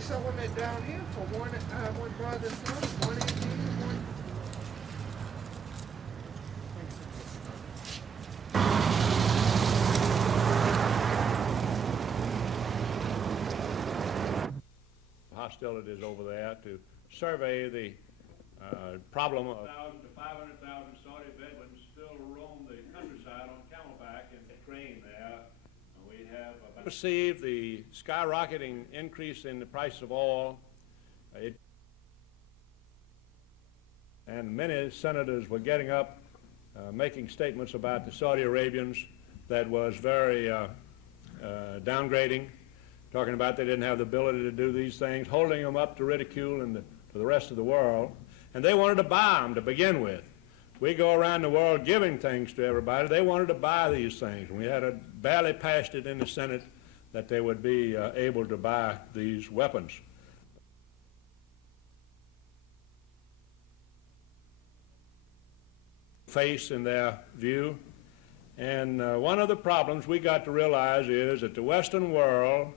selling it down here for one brother son, 118, one. Hostilities over there to survey the problem of 1,000 to 500,000 Saudi Bedouins still roam the countryside on camelback and train there. We have perceived the skyrocketing increase in the price of oil. And many senators were getting up, making statements about the Saudi Arabians that was very downgrading, talking about they didn't have the ability to do these things, holding them up to ridicule and to the rest of the world. And they wanted to buy them to begin with. We go around the world giving things to everybody. They wanted to buy these things. We had barely passed it in the Senate that they would be able to buy these weapons. Face in their view. And one of the problems we got to realize is that the Western world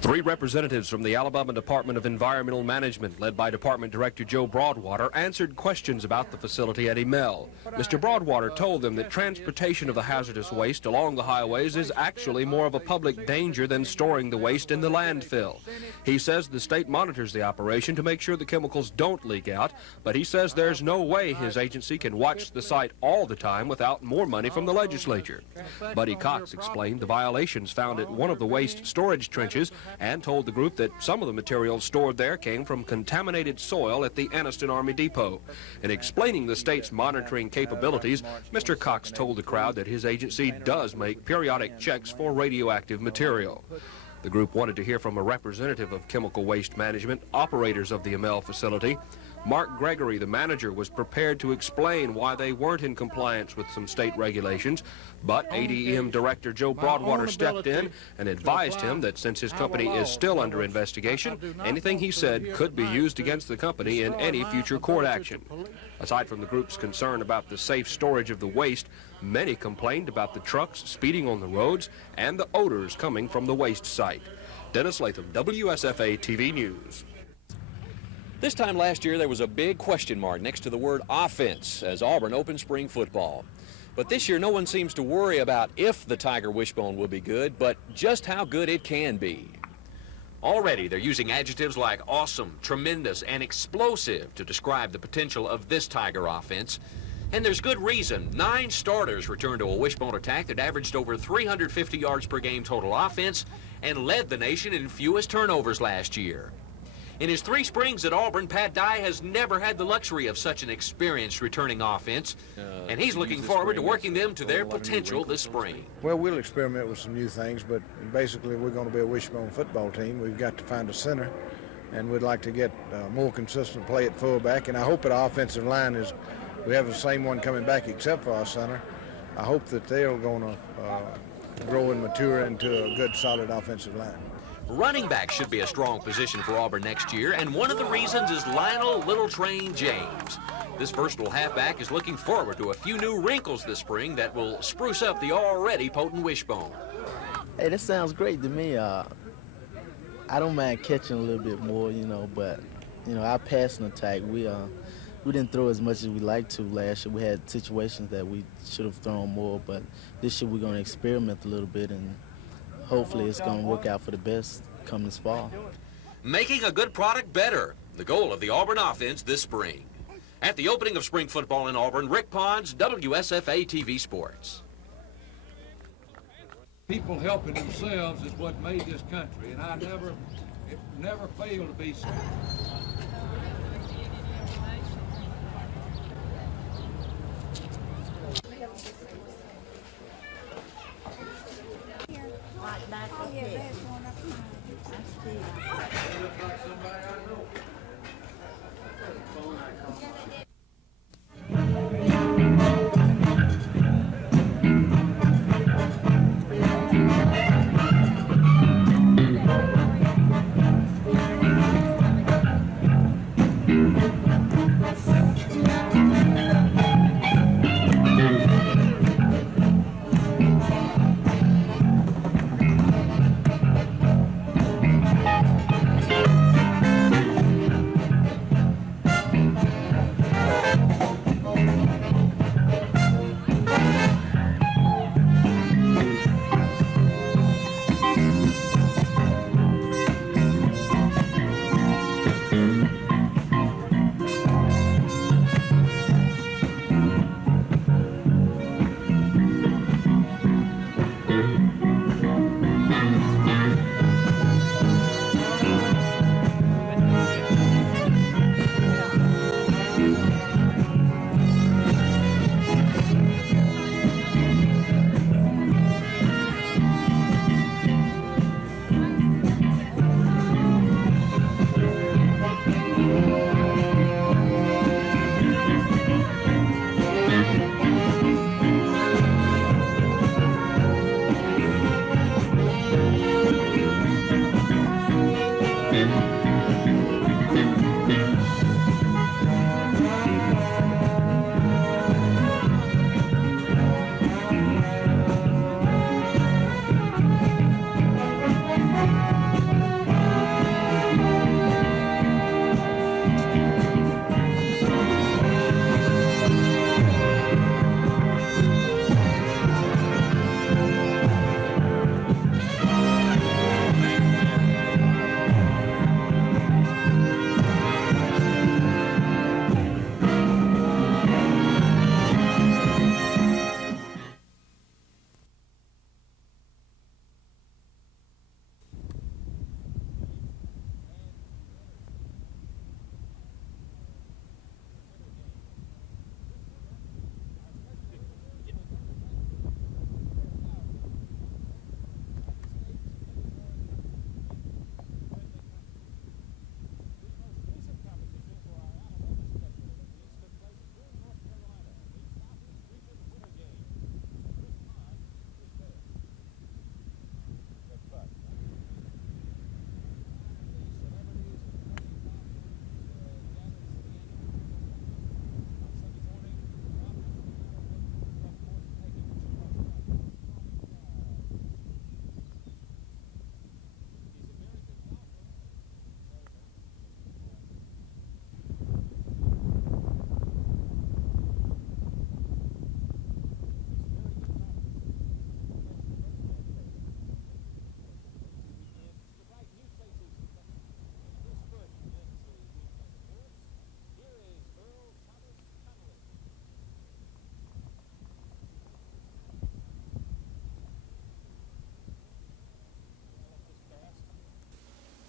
Three representatives from the Alabama Department of Environmental Management, led by Department Director Joe Broadwater, answered questions about the facility at Emell. Mr. Broadwater told them that transportation of the hazardous waste along the highways is actually more of a public danger than storing the waste in the landfill. He says the state monitors the operation to make sure the chemicals don't leak out, but he says there's no way his agency can watch the site all the time without more money from the legislature. Buddy Cox explained the violations found at one of the waste storage trenches and told the group that some of the materials stored there came from contaminated soil at the Anniston Army Depot. In explaining the state's monitoring capabilities, Mr. Cox told the crowd that his agency does make periodic checks for radioactive material. The group wanted to hear from a representative of Chemical Waste Management, operators of the Emell facility. Mark Gregory, the manager, was prepared to explain why they weren't in compliance with some state regulations, but ADM Director Joe Broadwater stepped in and advised him that since his company is still under investigation, anything he said could be used against the company in any future court action. Aside from the group's concern about the safe storage of the waste, many complained about the trucks speeding on the roads and the odors coming from the waste site. Dennis Latham, WSFA TV News. This time last year, there was a big question mark next to the word offense as Auburn opened spring football. But this year, no one seems to worry about if the Tiger Wishbone will be good, but just how good it can be. Already, they're using adjectives like awesome, tremendous, and explosive to describe the potential of this Tiger offense. And there's good reason. 9 starters returned to a Wishbone attack that averaged over 350 yards per game total offense and led the nation in fewest turnovers last year. In his 3 springs at Auburn, Pat Dye has never had the luxury of such an experienced returning offense, and he's looking forward to working them to their potential this spring. Well, we'll experiment with some new things, but basically we're going to be a Wishbone football team. We've got to find a center, and we'd like to get more consistent play at fullback, and I hope that our offensive line is, we have the same one coming back except for our center. I hope that they're going to grow and mature into a good, solid offensive line. Running back should be a strong position for Auburn next year, and one of the reasons is Lionel Little Train James. This versatile halfback is looking forward to a few new wrinkles this spring that will spruce up the already potent Wishbone. Hey, that sounds great to me. I don't mind catching a little bit more, but, our passing attack, we didn't throw as much as we liked to last year. We had situations that we should have thrown more, but this year we're going to experiment a little bit, and hopefully it's going to work out for the best come this fall. Making a good product better, the goal of the Auburn offense this spring. At the opening of spring football in Auburn, Rick Pons, WSFA TV Sports. people helping themselves is what made this country, and it never failed to be so.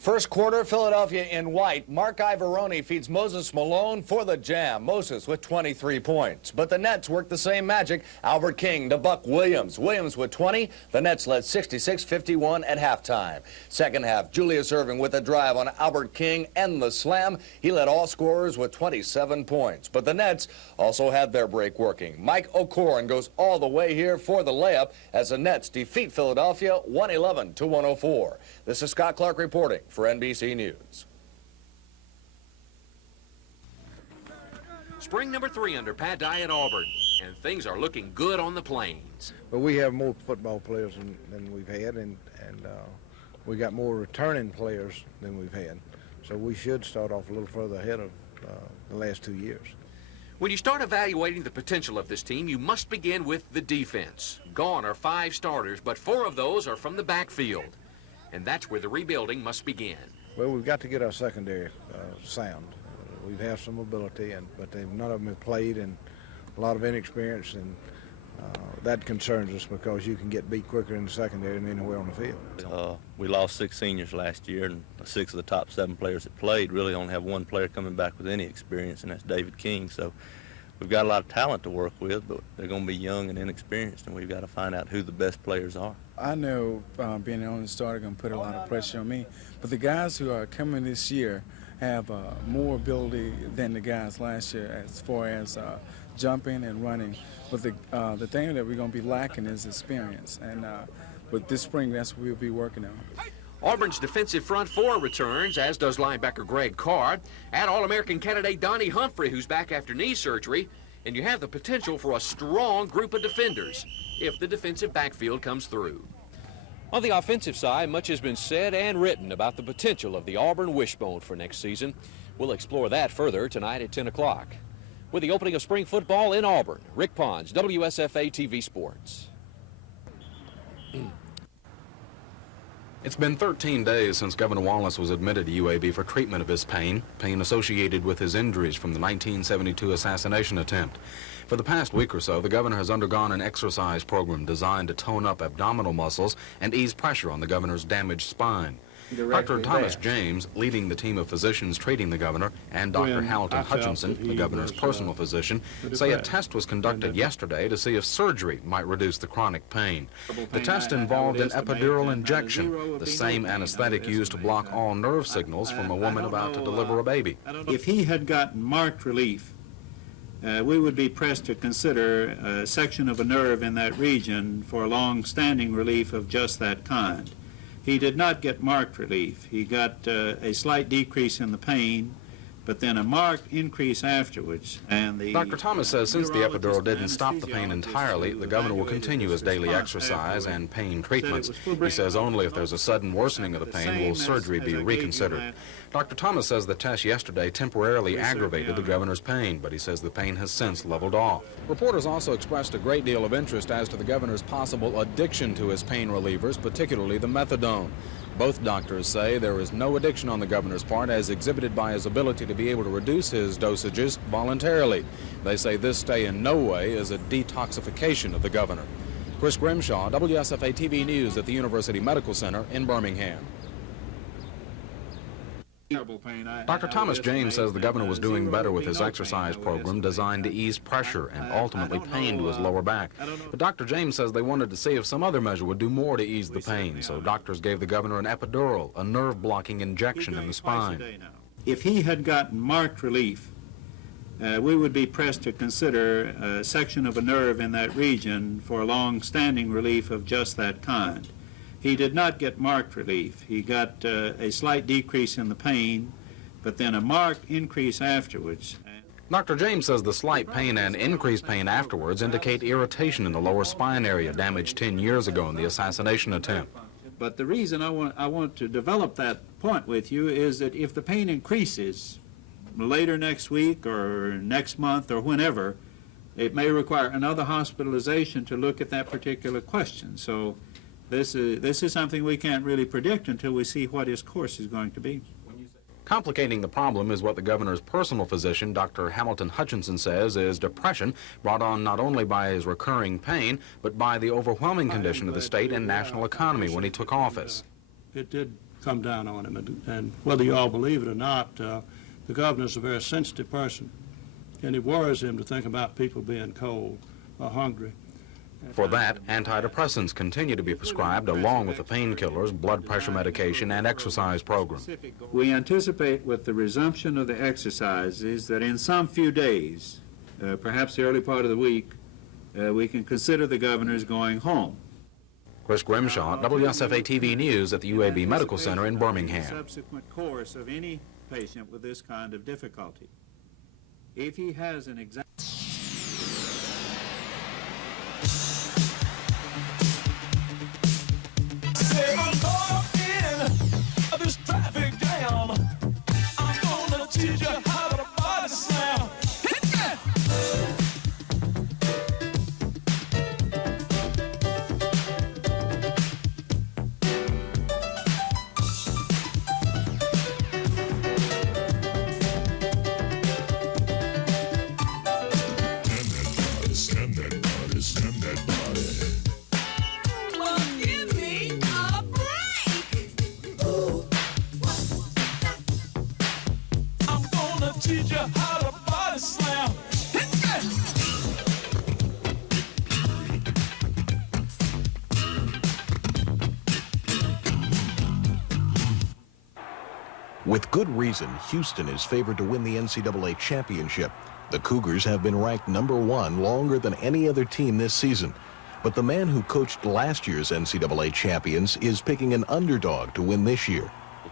First quarter, Philadelphia in white. Mark Ivoroni feeds Moses Malone for the Jam. Moses with 23 points. But the Nets worked the same magic. Albert King to Buck Williams. Williams with 20. The Nets led 66-51 at halftime. Second half, Julius Erving with a drive on Albert King and the slam. He led all scorers with 27 points. But the Nets also had their break working. Mike O'Koren goes all the way here for the layup as the Nets defeat Philadelphia 111-104. This is Scott Clark reporting for NBC News. Spring number 3 under Pat Dye at Auburn, and things are looking good on the Plains. But we have more football players than we've had, and we got more returning players than we've had. So we should start off a little further ahead of the last 2 years. When you start evaluating the potential of this team, you must begin with the defense. Gone are 5 starters, but 4 of those are from the backfield. And that's where the rebuilding must begin. Well, we've got to get our secondary sound. We have some ability, but none of them have played, and a lot of inexperience, and that concerns us because you can get beat quicker in the secondary than anywhere on the field. We lost 6 seniors last year, and 6 of the top 7 players that played really only have 1 player coming back with any experience, and that's David King. So we've got a lot of talent to work with, but they're going to be young and inexperienced, and we've got to find out who the best players are. I know being the only starter going to put a lot of pressure on me, but the guys who are coming this year have more ability than the guys last year as far as jumping and running. But the thing that we're going to be lacking is experience, and but this spring that's what we'll be working on. Auburn's defensive front 4 returns, as does linebacker Greg Carr. Add All-American candidate Donnie Humphrey, who's back after knee surgery, and you have the potential for a strong group of defenders if the defensive backfield comes through. On the offensive side, much has been said and written about the potential of the Auburn Wishbone for next season. We'll explore that further tonight at 10 o'clock. With the opening of spring football in Auburn, Rick Pons, WSFA TV Sports. It's been 13 days since Governor Wallace was admitted to UAB for treatment of his pain associated with his injuries from the 1972 assassination attempt. For the past week or so, the governor has undergone an exercise program designed to tone up abdominal muscles and ease pressure on the governor's damaged spine. Dr. Thomas James, leading the team of physicians treating the governor, and Dr. Hamilton Hutchinson, the governor's personal physician, say a test was conducted yesterday to see if surgery might reduce the chronic pain. The test involved an epidural injection, the same anesthetic used to block all nerve signals from a woman about to deliver a baby. If he had gotten marked relief, we would be pressed to consider a section of a nerve in that region for long-standing relief of just that kind. He did not get marked relief. He got a slight decrease in the pain, but then a marked increase afterwards. And Dr. Thomas says since the epidural didn't stop the pain entirely, the governor will continue his daily exercise and pain treatments. He says only if there's a sudden worsening of the pain will surgery be reconsidered. Dr. Thomas says the test yesterday temporarily aggravated the governor's pain, but he says the pain has since leveled off. Reporters also expressed a great deal of interest as to the governor's possible addiction to his pain relievers, particularly the methadone. Both doctors say there is no addiction on the governor's part, as exhibited by his ability to be able to reduce his dosages voluntarily. They say this stay in no way is a detoxification of the governor. Chris Grimshaw, WSFA TV News at the University Medical Center in Birmingham. Dr. Thomas James says the governor was doing better with his exercise program designed to ease pressure and ultimately pain to his lower back. But Dr. James says they wanted to see if some other measure would do more to ease the pain, so doctors gave the governor an epidural, a nerve-blocking injection in the spine. If he had gotten marked relief, we would be pressed to consider a section of a nerve in that region for long-standing relief of just that kind. He did not get marked relief. He got a slight decrease in the pain, but then a marked increase afterwards. Dr. James says the slight pain and increased pain afterwards indicate irritation in the lower spine area damaged 10 years ago in the assassination attempt. But the reason I want to develop that point with you is that if the pain increases later next week or next month or whenever, it may require another hospitalization to look at that particular question. So this is something we can't really predict until we see what his course is going to be. Complicating the problem is what the governor's personal physician, Dr. Hamilton Hutchinson, says is depression brought on not only by his recurring pain, but by the overwhelming condition of the state and national economy when he took office. It did come down on him. And whether you all believe it or not, the governor's a very sensitive person, and it worries him to think about people being cold or hungry. For that, antidepressants continue to be prescribed along with the painkillers, blood pressure medication, and exercise program. We anticipate with the resumption of the exercises that in some few days, perhaps the early part of the week, we can consider the governor's going home. Chris Grimshaw, WSFA TV News at the UAB Medical Center in Birmingham. Subsequent course of any patient with this kind of difficulty. If he has an exact this traffic jam, I'm gonna teach you how to body slam. Slam that body, slam that body. Well, give me a break. I'm gonna teach you how to body slam. With good reason, Houston is favored to win the NCAA championship. The Cougars have been ranked #1 longer than any other team this season. But the man who coached last year's NCAA champions is picking an underdog to win this year.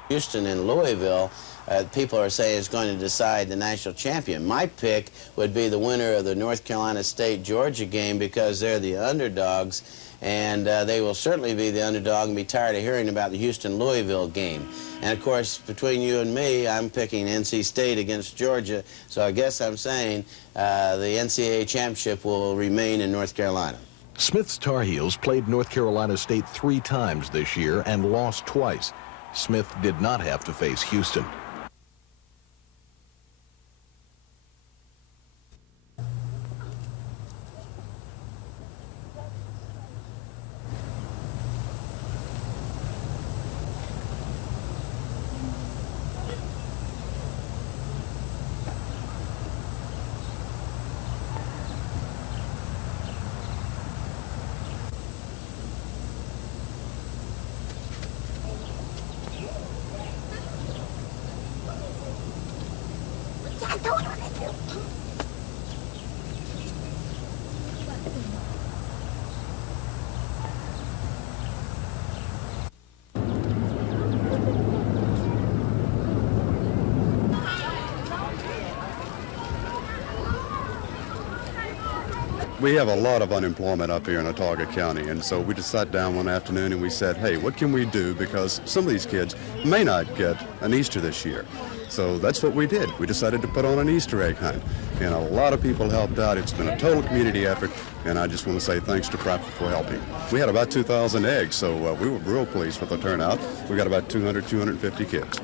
Houston and Louisville, people are saying is going to decide the national champion. My pick would be the winner of the North Carolina State-Georgia game because they're the underdogs, and they will certainly be the underdog and be tired of hearing about the Houston-Louisville game. And, of course, between you and me, I'm picking NC State against Georgia, so I guess I'm saying the NCAA championship will remain in North Carolina. Smith's Tar Heels played North Carolina State 3 times this year and lost twice. Smith did not have to face Houston. We have a lot of unemployment up here in Autauga County, and so we just sat down one afternoon and we said, hey, what can we do, because some of these kids may not get an Easter this year. So that's what we did. We decided to put on an Easter egg hunt, and a lot of people helped out. It's been a total community effort, and I just want to say thanks to Prophet for helping. We had about 2,000 eggs, so we were real pleased with the turnout. We got about 200, 250 kids.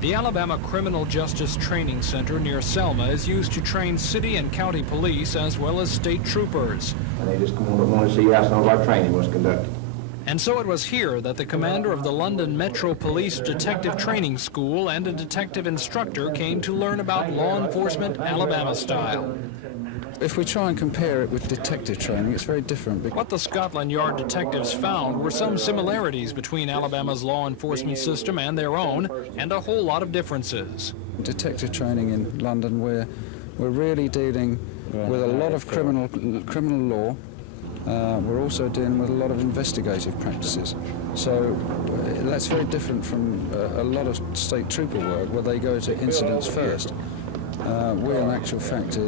The Alabama Criminal Justice Training Center near Selma is used to train city and county police as well as state troopers. And they just want to see how some of our training was conducted. And so it was here that the commander of the London Metro Police Detective Training School and a detective instructor came to learn about law enforcement Alabama style. If we try and compare it with detective training, it's very different. What the Scotland Yard detectives found were some similarities between Alabama's law enforcement system and their own, and a whole lot of differences. Detective training in London, we're really dealing with a lot of criminal law. We're also dealing with a lot of investigative practices. So that's very different from a lot of state trooper work where they go to incidents first. We, in actual fact,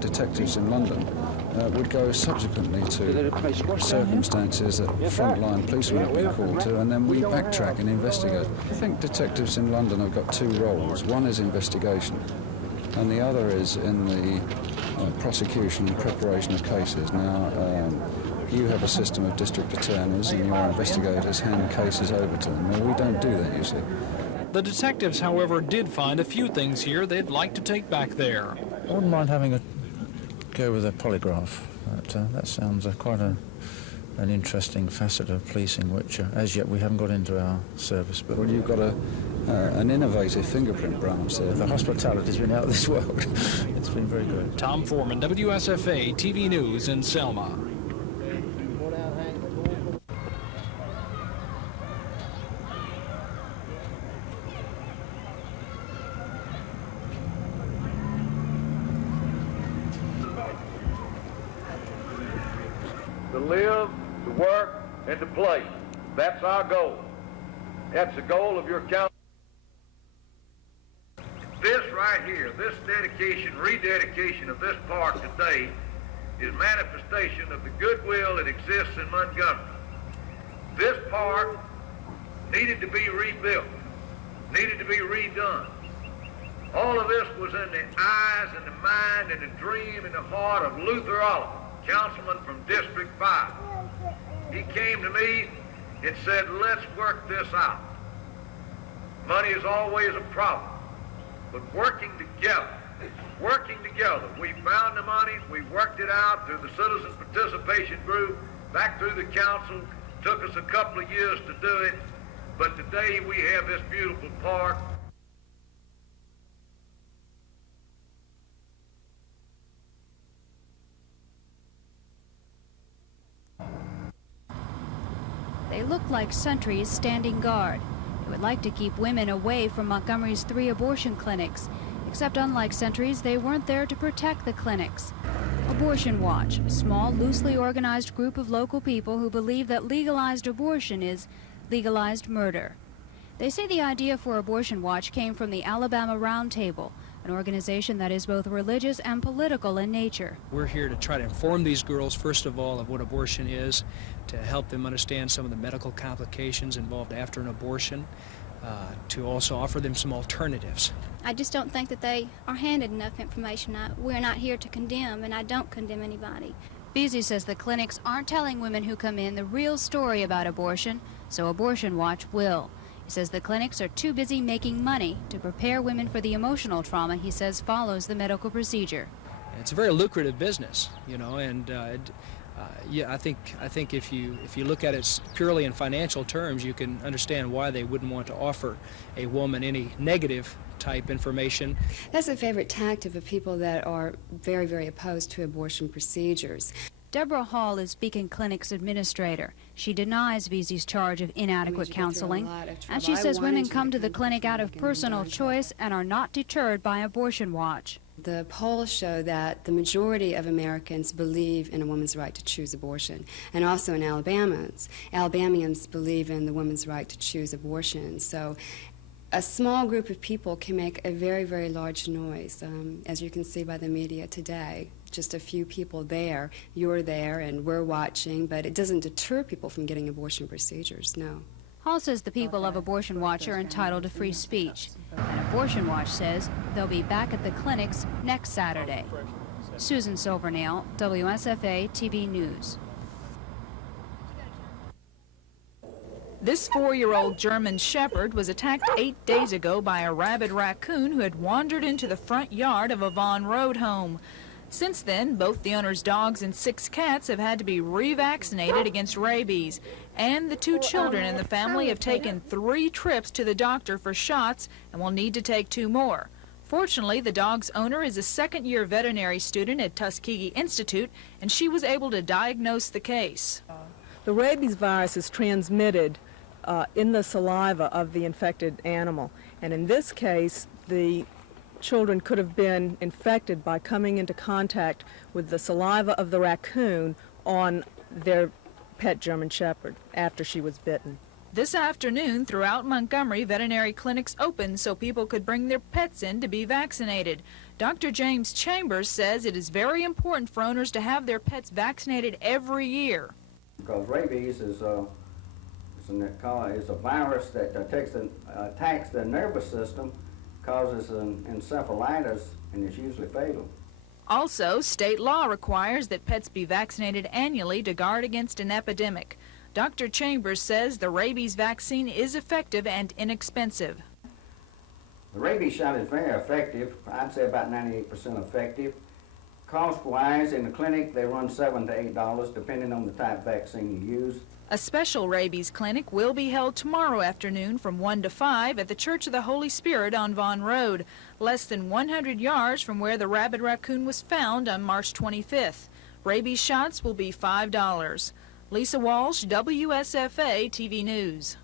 detectives in London, would go subsequently to circumstances that frontline policemen have been called to, and then we backtrack and investigate. I think detectives in London have got two roles. One is investigation, and the other is in the prosecution and preparation of cases. Now, you have a system of district attorneys and your investigators hand cases over to them. Well, we don't do that, you see. The detectives, however, did find a few things here they'd like to take back there. I wouldn't mind having a go with a polygraph. That sounds quite an interesting facet of policing, which as yet we haven't got into our service. But well, you've got an innovative fingerprint branch there. The hospitality's been out of this world. It's been very good. Tom Foreman, WSFA TV News in Selma. To live, to work, and to play. That's our goal. That's the goal of your county. This right here, this dedication, rededication of this park today is manifestation of the goodwill that exists in Montgomery. This park needed to be rebuilt, needed to be redone. All of this was in the eyes and the mind and the dream and the heart of Luther Oliver, councilman from District 5. He came to me and said, let's work this out. Money is always a problem, but working together, we found the money, we worked it out through the Citizen Participation Group, back through the council. Took us a couple of years to do it, but today we have this beautiful park. They look like sentries standing guard. They would like to keep women away from Montgomery's 3 abortion clinics. Except unlike sentries, they weren't there to protect the clinics. Abortion Watch, a small, loosely organized group of local people who believe that legalized abortion is legalized murder. They say the idea for Abortion Watch came from the Alabama Roundtable, an organization that is both religious and political in nature. We're here to try to inform these girls, first of all, of what abortion is, to help them understand some of the medical complications involved after an abortion, to also offer them some alternatives. I just don't think that they are handed enough information. We're not here to condemn, and I don't condemn anybody. Beasley says the clinics aren't telling women who come in the real story about abortion, so Abortion Watch will. He says the clinics are too busy making money to prepare women for the emotional trauma he says follows the medical procedure. It's a very lucrative business, you know, and yeah, I think if you look at it purely in financial terms, you can understand why they wouldn't want to offer a woman any negative type information. That's a favorite tactic of people that are very, very opposed to abortion procedures. Deborah Hall is Beacon Clinic's administrator. She denies Veazey's charge of inadequate counseling, and she says women come to the clinic out of personal choice and are not deterred by Abortion Watch. The polls show that the majority of Americans believe in a woman's right to choose abortion, and also in Alabamians believe in the woman's right to choose abortion. So a small group of people can make a very, very large noise, as you can see by the media today. Just a few people there, you're there, and we're watching, but it doesn't deter people from getting abortion procedures, no. Hall says the people of Abortion Watch are entitled to free speech, and Abortion Watch says they'll be back at the clinics next Saturday. Susan Silvernail, WSFA TV News. This 4-year-old German Shepherd was attacked 8 days ago by a rabid raccoon who had wandered into the front yard of a Vaughan Road home. Since then, both the owner's dogs and 6 cats have had to be revaccinated against rabies. And the 2 children in the family have taken 3 trips to the doctor for shots and will need to take 2 more. Fortunately, the dog's owner is a second-year veterinary student at Tuskegee Institute, and she was able to diagnose the case. The rabies virus is transmitted in the saliva of the infected animal, and in this case, the children could have been infected by coming into contact with the saliva of the raccoon on their pet German Shepherd after she was bitten. This afternoon, throughout Montgomery, veterinary clinics opened so people could bring their pets in to be vaccinated. Dr. James Chambers says it is very important for owners to have their pets vaccinated every year. Because rabies is a virus that attacks the nervous system, causes an encephalitis, and is usually fatal. Also, state law requires that pets be vaccinated annually to guard against an epidemic. Dr. Chambers says the rabies vaccine is effective and inexpensive. The rabies shot is very effective. I'd say about 98% effective. Cost-wise, in the clinic, they run $7 to $8, depending on the type of vaccine you use. A special rabies clinic will be held tomorrow afternoon from 1 to 5 at the Church of the Holy Spirit on Vaughan Road, less than 100 yards from where the rabid raccoon was found on March 25th. Rabies shots will be $5. Lisa Walsh, WSFA TV News.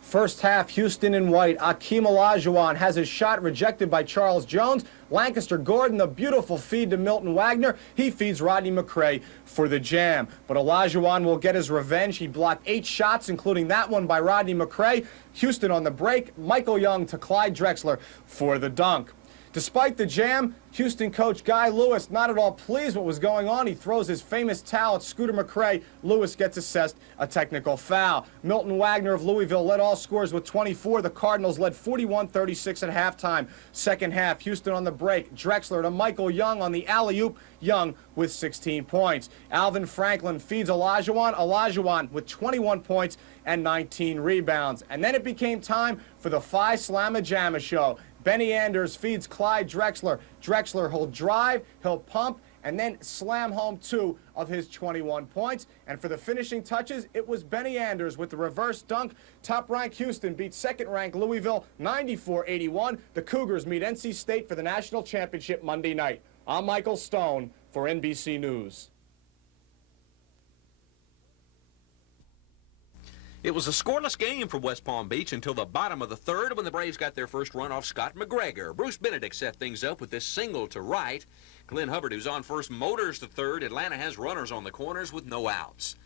First half, Houston in white. Akeem Olajuwon has his shot rejected by Charles Jones. Lancaster Gordon, the beautiful feed to Milton Wagner. He feeds Rodney McCray for the jam. But Olajuwon will get his revenge. He blocked 8 shots, including that one by Rodney McCray. Houston on the break. Michael Young to Clyde Drexler for the dunk. Despite the jam, Houston coach Guy Lewis not at all pleased what was going on. He throws his famous towel at Scooter McCray. Lewis gets assessed a technical foul. Milton Wagner of Louisville led all scorers with 24. The Cardinals led 41-36 at halftime. Second half, Houston on the break. Drexler to Michael Young on the alley-oop. Young with 16 points. Alvin Franklin feeds Olajuwon. Olajuwon with 21 points and 19 rebounds. And then it became time for the Phi Slamma Jamma show. Benny Anders feeds Clyde Drexler. Drexler, he'll drive, he'll pump, and then slam home 2 of his 21 points. And for the finishing touches, it was Benny Anders with the reverse dunk. Top-ranked Houston beat second-ranked Louisville 94-81. The Cougars meet NC State for the national championship Monday night. I'm Michael Stone for NBC News. It was a scoreless game for West Palm Beach until the bottom of the third when the Braves got their first run off Scott McGregor. Bruce Benedict set things up with this single to right. Glenn Hubbard, who's on first, motors to third. Atlanta has runners on the corners with no outs.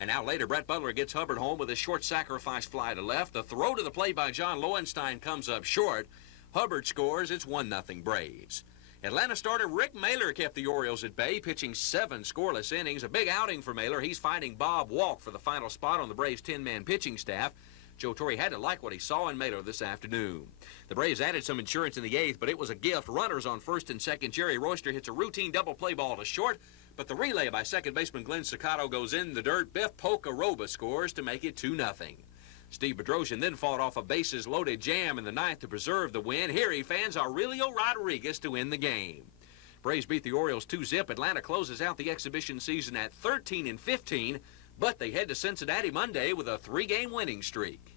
And now later, Brett Butler gets Hubbard home with a short sacrifice fly to left. The throw to the plate by John Lowenstein comes up short. Hubbard scores. It's 1-0 Braves. Atlanta starter Rick Mailer kept the Orioles at bay, pitching 7 scoreless innings. A big outing for Mailer. He's fighting Bob Walk for the final spot on the Braves' 10-man pitching staff. Joe Torre had to like what he saw in Mailer this afternoon. The Braves added some insurance in the 8th, but it was a gift. Runners on first and second. Jerry Royster hits a routine double play ball to short, but the relay by second baseman Glenn Staccato goes in the dirt. Biff Pocaroba scores to make it 2-0. Steve Bedrosian then fought off a bases-loaded jam in the 9th to preserve the win. Here he fans Aurelio Rodriguez to win the game. Braves beat the Orioles 2-0. Atlanta closes out the exhibition season at 13-15, but they head to Cincinnati Monday with a 3-game winning streak.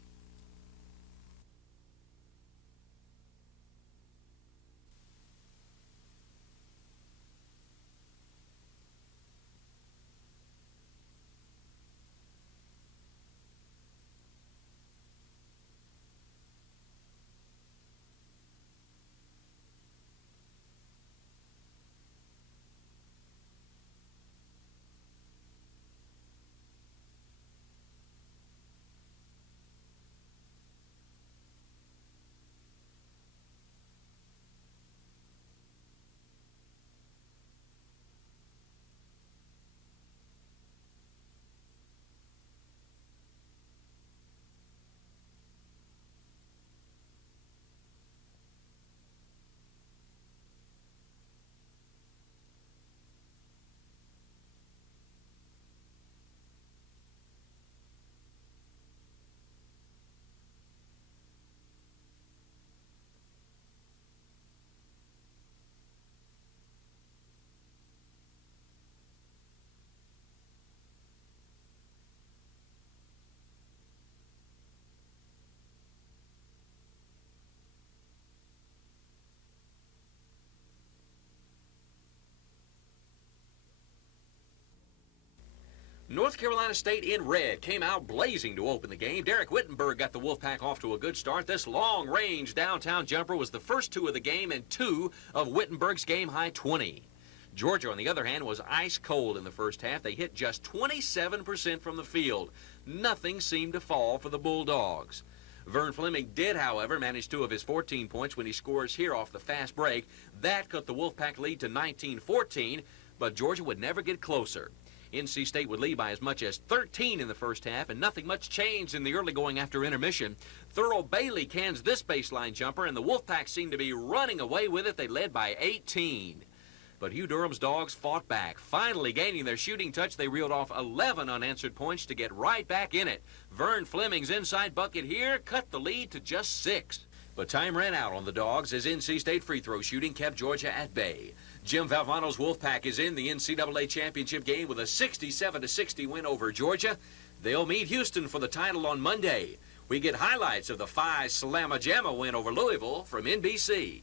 North Carolina State in red came out blazing to open the game. Derek Wittenberg got the Wolfpack off to a good start. This long-range downtown jumper was the first 2 of the game and 2 of Wittenberg's game-high 20. Georgia, on the other hand, was ice cold in the first half. They hit just 27% from the field. Nothing seemed to fall for the Bulldogs. Vern Fleming did, however, manage 2 of his 14 points when he scores here off the fast break. That cut the Wolfpack lead to 19-14, but Georgia would never get closer. NC State would lead by as much as 13 in the first half, and nothing much changed in the early going after intermission. Thurl Bailey cans this baseline jumper, and the Wolfpack seemed to be running away with it. They led by 18. But Hugh Durham's Dogs fought back. Finally gaining their shooting touch, they reeled off 11 unanswered points to get right back in it. Vern Fleming's inside bucket here cut the lead to just 6. But time ran out on the Dogs as NC State free throw shooting kept Georgia at bay. Jim Valvano's Wolfpack is in the NCAA championship game with a 67-60 win over Georgia. They'll meet Houston for the title on Monday. We get highlights of the Phi Slamma Jamma win over Louisville from NBC.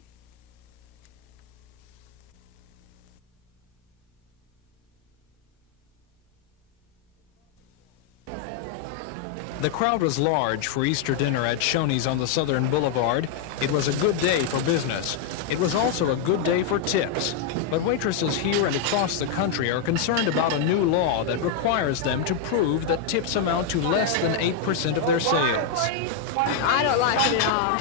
The crowd was large for Easter dinner at Shoney's on the Southern Boulevard. It was a good day for business. It was also a good day for tips. But waitresses here and across the country are concerned about a new law that requires them to prove that tips amount to less than 8% of their sales. I don't like it at all.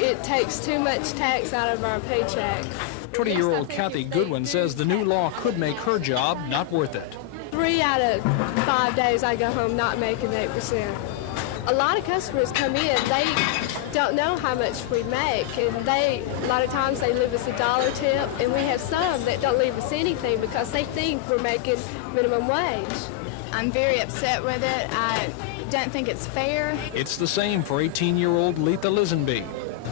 It takes too much tax out of our paycheck. 20-year-old Kathy Goodwin says the new law could make her job not worth it. 3 out of 5 days I go home not making 8%. A lot of customers come in, they don't know how much we make, and a lot of times they leave us $1 tip, and we have some that don't leave us anything because they think we're making minimum wage. I'm very upset with it. I don't think it's fair. It's the same for 18-year-old Letha Lisenby.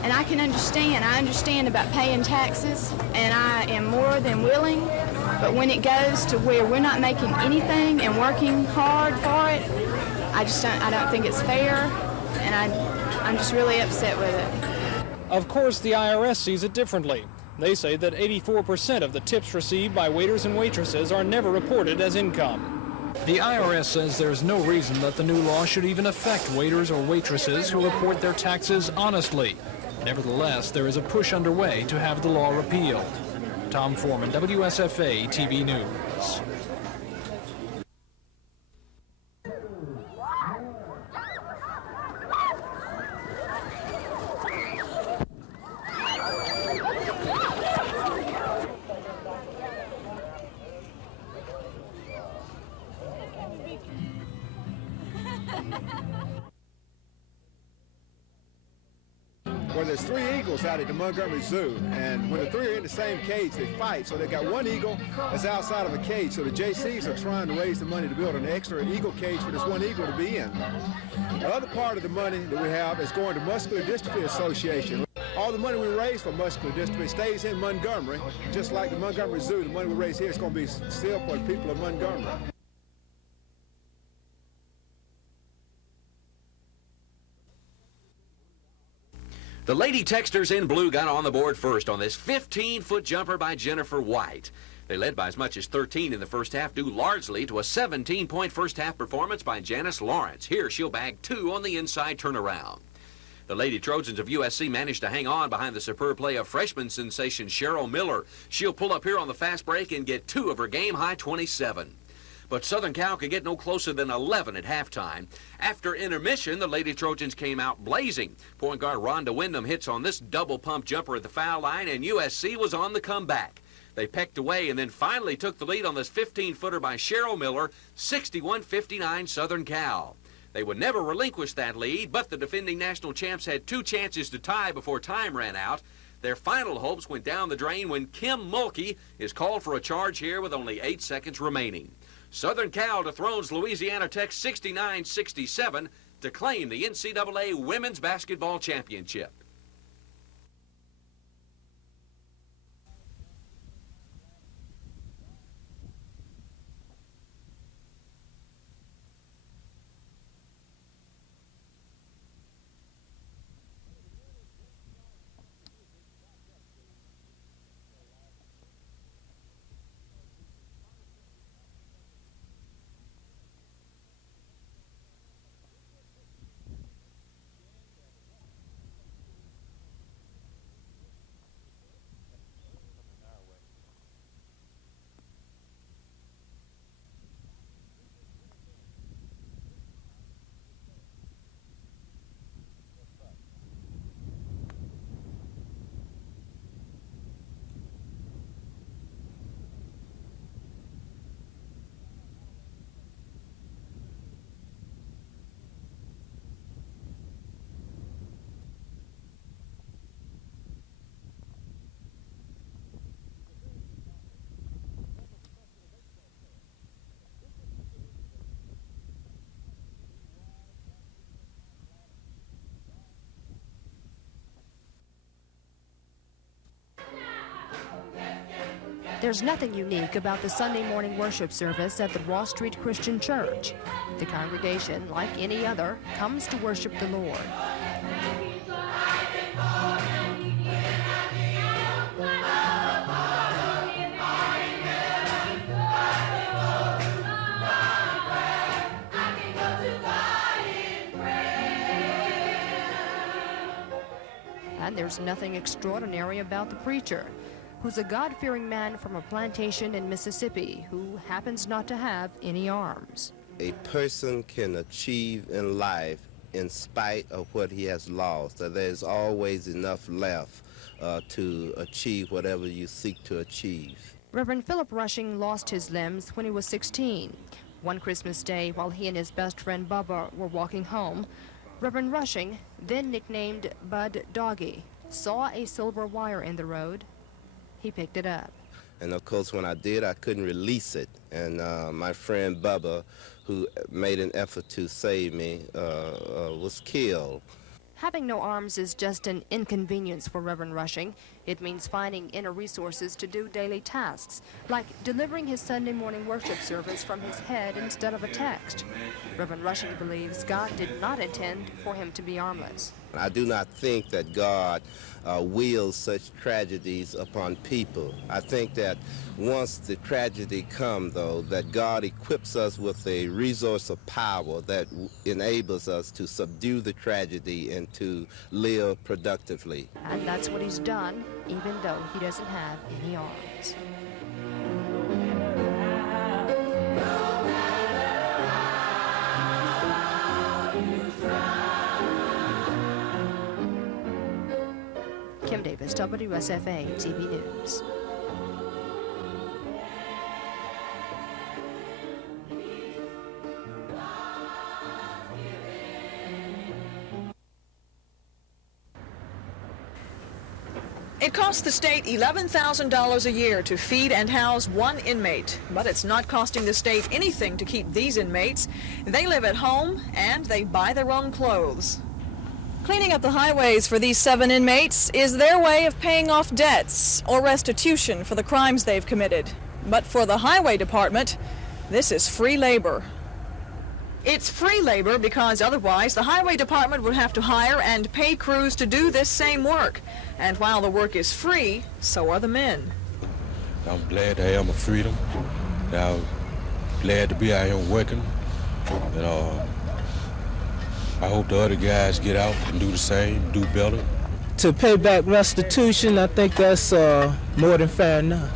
And I can understand. I understand about paying taxes, and I am more than willing. But when it goes to where we're not making anything and working hard for it, I don't think it's fair, and I'm just really upset with it. Of course, the IRS sees it differently. They say that 84% of the tips received by waiters and waitresses are never reported as income. The IRS says there's no reason that the new law should even affect waiters or waitresses who report their taxes honestly. Nevertheless, there is a push underway to have the law repealed. Tom Foreman, WSFA TV News. Well, there's 3 eagles out at the Montgomery Zoo, and when the 3 are in the same cage, they fight. So they got 1 eagle that's outside of a cage. So the JCs are trying to raise the money to build an extra eagle cage for this 1 eagle to be in. The other part of the money that we have is going to Muscular Dystrophy Association. All the money we raise for muscular dystrophy stays in Montgomery, just like the Montgomery Zoo. The money we raise here is going to be still for the people of Montgomery. The Lady Texters in blue got on the board first on this 15-foot jumper by Jennifer White. They led by as much as 13 in the first half, due largely to a 17-point first-half performance by Janice Lawrence. Here, she'll bag 2 on the inside turnaround. The Lady Trojans of USC managed to hang on behind the superb play of freshman sensation Cheryl Miller. She'll pull up here on the fast break and get 2 of her game-high 27. But Southern Cal could get no closer than 11 at halftime. After intermission, the Lady Trojans came out blazing. Point guard Rhonda Wyndham hits on this double-pump jumper at the foul line, and USC was on the comeback. They pecked away and then finally took the lead on this 15-footer by Cheryl Miller, 61-59 Southern Cal. They would never relinquish that lead, but the defending national champs had 2 chances to tie before time ran out. Their final hopes went down the drain when Kim Mulkey is called for a charge here with only 8 seconds remaining. Southern Cal dethrones Louisiana Tech 69-67 to claim the NCAA Women's Basketball Championship. There's nothing unique about the Sunday morning worship service at the Wall Street Christian Church. The congregation, like any other, comes to worship the Lord. And there's nothing extraordinary about the preacher, who's a God-fearing man from a plantation in Mississippi who happens not to have any arms. A person can achieve in life in spite of what he has lost. There's always enough left to achieve whatever you seek to achieve. Reverend Philip Rushing lost his limbs when he was 16. One Christmas day, while he and his best friend Bubba were walking home, Reverend Rushing, then nicknamed Bud Doggy, saw a silver wire in the road. He picked it up. And of course, when I did, I couldn't release it. And my friend Bubba, who made an effort to save me, was killed. Having no arms is just an inconvenience for Reverend Rushing. It means finding inner resources to do daily tasks, like delivering his Sunday morning worship service from his head instead of a text. Reverend Rushing believes God did not intend for him to be armless. I do not think that God wills such tragedies upon people. I think that once the tragedy comes, though, that God equips us with a resource of power that enables us to subdue the tragedy and to live productively. And that's what he's done, even though he doesn't have any arms. Kim Davis, WSFA TV News. It costs the state $11,000 a year to feed and house one inmate, but it's not costing the state anything to keep these inmates. They live at home and they buy their own clothes. Cleaning up the highways for these 7 inmates is their way of paying off debts or restitution for the crimes they've committed. But for the highway department, this is free labor. It's free labor because otherwise the highway department would have to hire and pay crews to do this same work. And while the work is free, so are the men. I'm glad to have my freedom. I'm glad to be out here working. And I hope the other guys get out and do the same, do better. To pay back restitution, I think that's more than fair enough.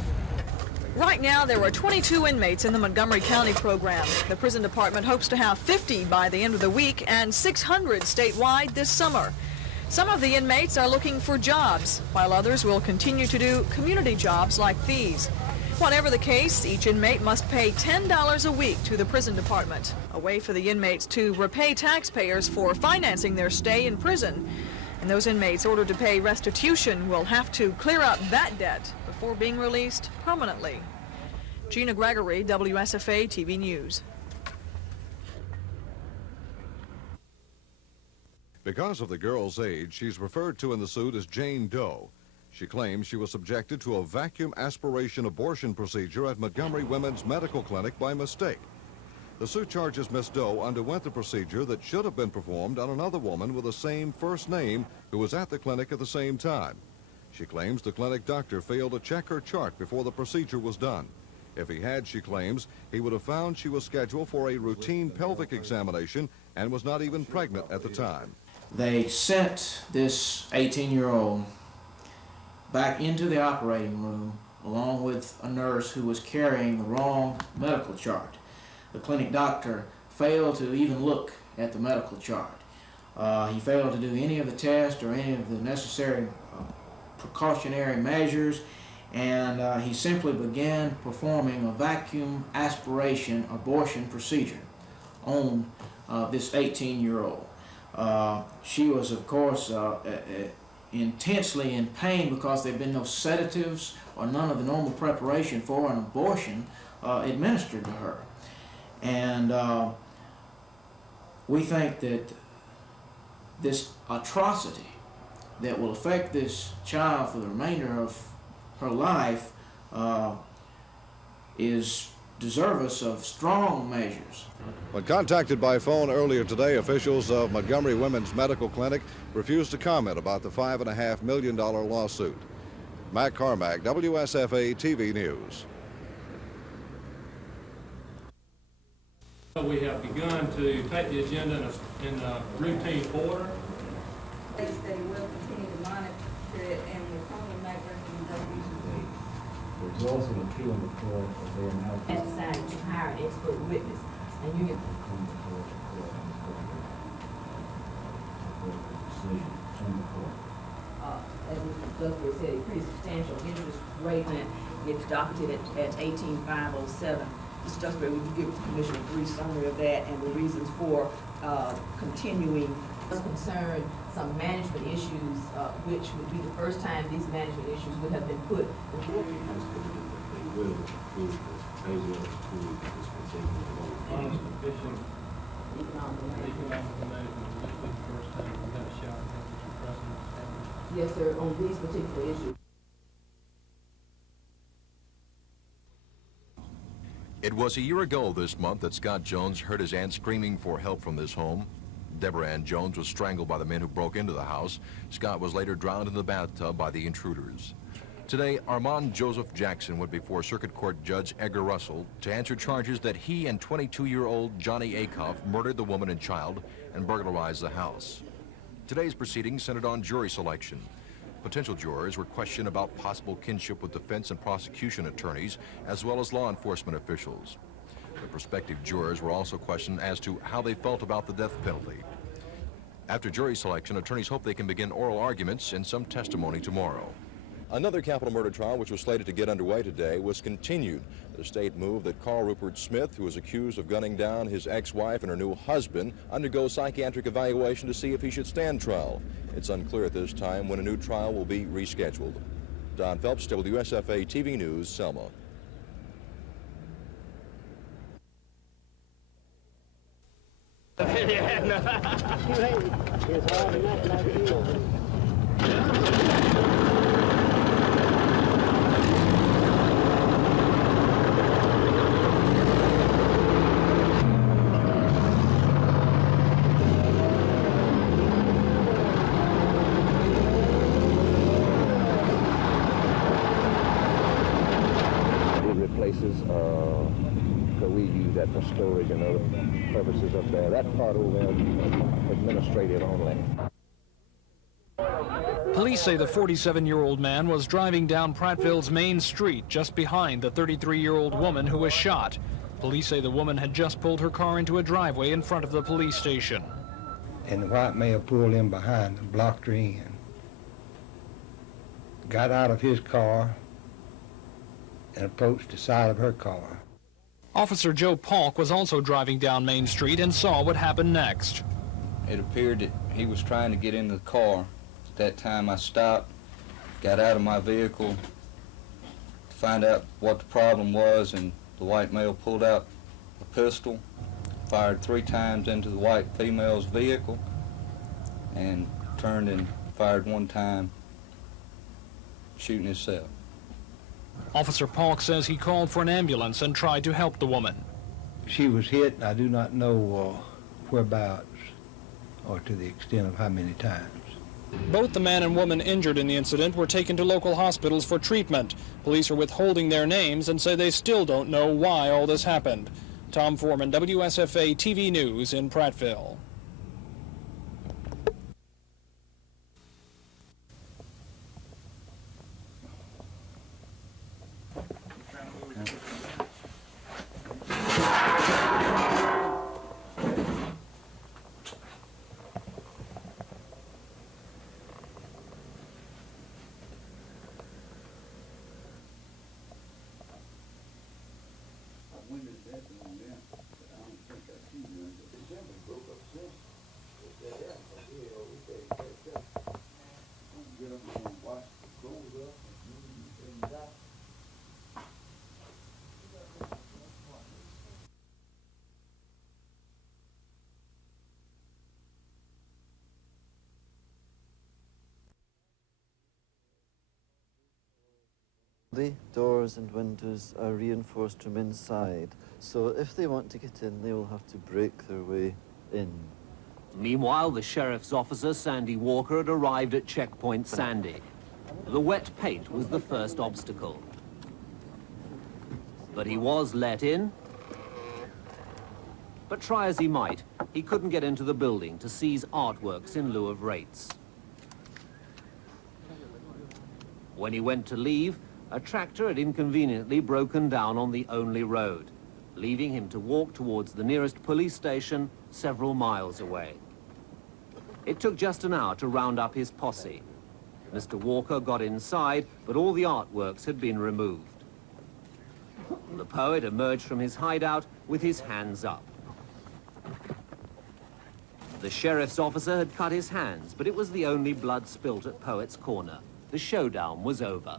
Right now, there are 22 inmates in the Montgomery County program. The prison department hopes to have 50 by the end of the week and 600 statewide this summer. Some of the inmates are looking for jobs, while others will continue to do community jobs like these. Whatever the case, each inmate must pay $10 a week to the prison department, a way for the inmates to repay taxpayers for financing their stay in prison. And those inmates ordered to pay restitution will have to clear up that debt before being released permanently. Gina Gregory, WSFA TV News. Because of the girl's age, she's referred to in the suit as Jane Doe. She claims she was subjected to a vacuum aspiration abortion procedure at Montgomery Women's Medical Clinic by mistake. The suit charges Miss Doe underwent the procedure that should have been performed on another woman with the same first name who was at the clinic at the same time. She claims the clinic doctor failed to check her chart before the procedure was done. If he had, she claims, he would have found she was scheduled for a routine pelvic examination and was not even pregnant at the time. They sent this 18-year-old back into the operating room along with a nurse who was carrying the wrong medical chart. The clinic doctor failed to even look at the medical chart. He failed to do any of the tests or any of the necessary precautionary measures, and he simply began performing a vacuum aspiration abortion procedure on this 18-year-old. She was, of course, intensely in pain because there had been no sedatives or none of the normal preparation for an abortion administered to her. And we think that this atrocity that will affect this child for the remainder of her life is deservous of strong measures. When contacted by phone earlier today, officials of Montgomery Women's Medical Clinic refused to comment about the $5.5 million lawsuit. Matt Carmack, WSFA TV News. We have begun to take the agenda in a routine order. They will continue to monitor it and will probably make recommendations. There's also a two on the floor of their now. Decided to hire an expert witness, and you can. As Mr. Guthrie said, a pretty substantial interest rate, and it's docketed at 18,507. Mr. Duxbury, would you give the commission a brief summary of that and the reasons for continuing? Concern some management issues, which would be the first time these management issues would have been put before. Yes, sir, on these particular issues. It was a year ago this month that Scott Jones heard his aunt screaming for help from this home. Deborah Ann Jones was strangled by the men who broke into the house. Scott was later drowned in the bathtub by the intruders. Today, Armand Joseph Jackson went before Circuit Court Judge Edgar Russell to answer charges that he and 22-year-old Johnny Akoff murdered the woman and child and burglarized the house. Today's proceedings centered on jury selection. Potential jurors were questioned about possible kinship with defense and prosecution attorneys, as well as law enforcement officials. The prospective jurors were also questioned as to how they felt about the death penalty. After jury selection, attorneys hope they can begin oral arguments and some testimony tomorrow. Another capital murder trial, which was slated to get underway today, was continued. The state moved that Carl Rupert Smith, who was accused of gunning down his ex-wife and her new husband, undergo psychiatric evaluation to see if he should stand trial. It's unclear at this time when a new trial will be rescheduled. Don Phelps, WSFA TV News, Selma. Places that we use that for storage and other purposes up there. That part over there is administrative only. Police say the 47-year-old man was driving down Prattville's main street just behind the 33-year-old woman who was shot. Police say the woman had just pulled her car into a driveway in front of the police station. And the white male pulled in behind and blocked her in. Got out of his car and approached the side of her car. Officer Joe Polk was also driving down Main Street and saw what happened next. It appeared that he was trying to get into the car. At that time I stopped, got out of my vehicle to find out what the problem was, and the white male pulled out a pistol, fired 3 times into the white female's vehicle, and turned and fired 1 time, shooting himself. Officer Polk says he called for an ambulance and tried to help the woman. She was hit, and I do not know whereabouts or to the extent of how many times. Both the man and woman injured in the incident were taken to local hospitals for treatment. Police are withholding their names and say they still don't know why all this happened. Tom Foreman, WSFA TV News in Prattville. The doors and windows are reinforced from inside, so if they want to get in, they will have to break their way in. Meanwhile, the sheriff's officer, Sandy Walker, had arrived at Checkpoint Sandy. The wet paint was the first obstacle. But he was let in. But try as he might, he couldn't get into the building to seize artworks in lieu of rates. When he went to leave, a tractor had inconveniently broken down on the only road, leaving him to walk towards the nearest police station several miles away. It took just an hour to round up his posse. Mr. Walker got inside, but all the artworks had been removed. The poet emerged from his hideout with his hands up. The sheriff's officer had cut his hands, but it was the only blood spilt at Poet's Corner. The showdown was over.